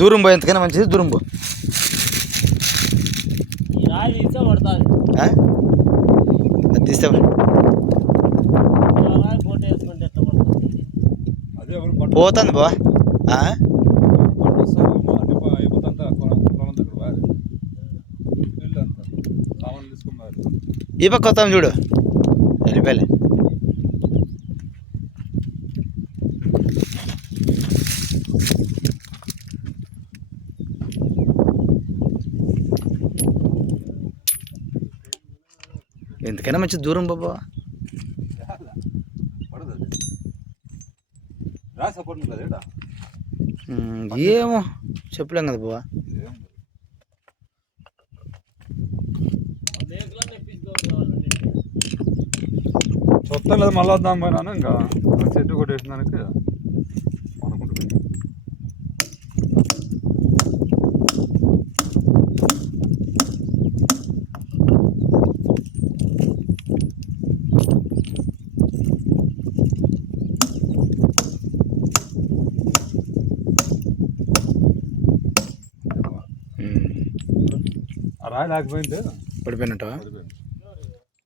దూరం పోయి ఎంతకైనా మంచిది, దూరం పో. అది తీస్తే పోతుంది బా. ఈ పక్క వస్తాం చూడు, వెళ్ళిపోయి. ఎందుకైనా మంచి దూరం బాబా. ఏమో చెప్పలేం కదా బాబా. చూస్తాం లేదు, మళ్ళీ వద్దాం పోయినాను. ఇంకా చెట్టు కొట్టేసిన దానికి అనుకుంటున్నాను. రాయి లేకపోయింది, పడిపోయినట్టు.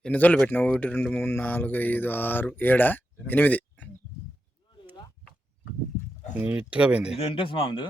ఎన్ని తోళ్ళు పెట్టినావు? 1 2 3 4 5 6 7 8 నీట్గా పోయింది. ఇది ఇంట్రెస్ట్ మామూలు.